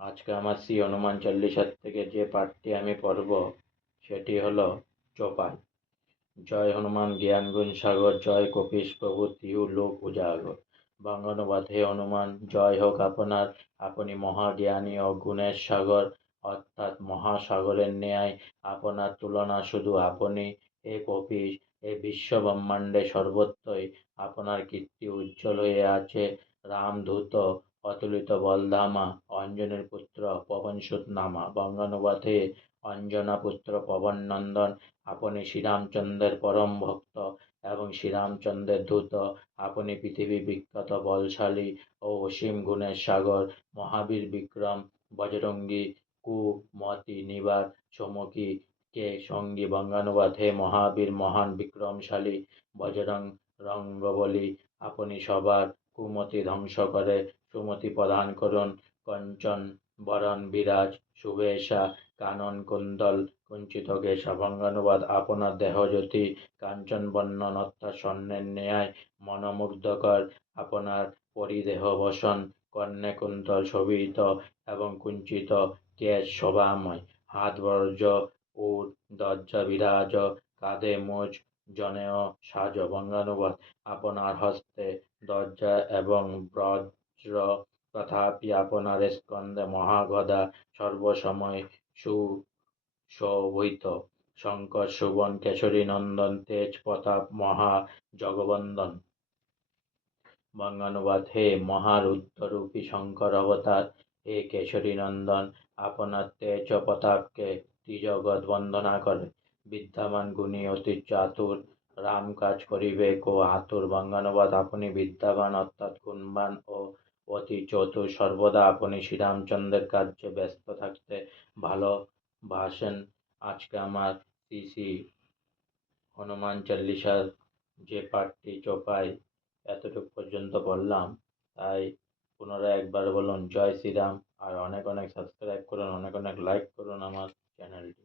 আজকে আমার শ্রী হনুমান চল্লিশার থেকে যে পাঠটি আমি পড়ব সেটি হলো চোপাই। জয় হনুমান জ্ঞান গুণ সাগর, জয় কপীশ প্রভু তিহু লোক উজাগর। বঙ্গানুবাদ: হে হনুমান, জয় হোক আপনার, আপনি মহাজ্ঞানী ও গুণের সাগর, অর্থাৎ মহাসাগরের ন্যায় আপনার তুলনা শুধু আপনি। হে কপীশ, এ বিশ্ব ব্রহ্মাণ্ডে সর্বত্রই আপনার কীর্তি উজ্জ্বল হয়ে আছে। রামধূত অতুলিত বলধামা, অঞ্জনের পুত্র পবনসুত নামা। বঙ্গানুবাদ: হে অঞ্জনা পুত্র পবন নন্দন, আপনি শ্রীরামচন্দ্রের পরম ভক্ত এবং শ্রীরামচন্দ্রের দূত। আপনি পৃথিবী বিখ্যাত বলশালী ও অসীম গুণের সাগর, মহাবীর বিক্রম বজরঙ্গী কুমতি নিবার সমকি কে সঙ্গী। বঙ্গানুবাদ: হে মহাবীর মহান বিক্রমশালী বজরং রঙ্গবলী, আপনি সবার কুমতি ধ্বংস করে সুমতি প্রদান করুন। কঞ্চন বরণ বিরাজ সুবেশা, কানন কুণ্ডল কুঞ্চিত কেশা। বঙ্গানুবাদ: আপনার দেহজ্যোতি কাঞ্চন বর্ণন অর্থাৎ স্বর্ণের ন্যায় মনোমুগ্ধকর। আপনার পরিদেহ বসন কর্ণে কুন্তল শোভিত এবং কুঞ্চিত কেশ শোভাময়। হাত বজ্র উর দরজা বিরাজ, কাঁধে মুজ জনেও সাজ। বঙ্গানুবাদ: আপনার হস্তে দরজা এবং বজ্র, তথাপি আপনার স্কন্ধে মহাগদা সর্বসময় সুশোভিত। শঙ্কর সুবন কেশরী নন্দন, তেজ প্রতাপ মহা জগবন্দন। বঙ্গানুবাদ: হে মহারুদ্ররূপী শঙ্কর অবতার, হে কেশরী নন্দন, আপনার তেজ ও প্রতাপকে ত্রিজগৎ বন্দনা করে। বিদ্যাবান গুণী অতি চাতুর, রাম কাজ করিবে কো আতুর। বঙ্গানুবাদ: আপনি বিদ্যাবান অর্থাৎ গুণবান ও অতি চতুর, সর্বদা আপনি শ্রীরামচন্দ্রের কার্যে ব্যস্ত থাকতে ভালোবাসেন। আজকে আমার শ্রী শ্রী হনুমান চল্লিশার যে পাঠটি চোপাই এতটুকু পর্যন্ত বললাম, তাই পুনরায় একবার বলুন জয় শ্রীরাম। আর অনেক অনেক সাবস্ক্রাইব করুন, অনেক অনেক লাইক করুন আমার চ্যানেলটি।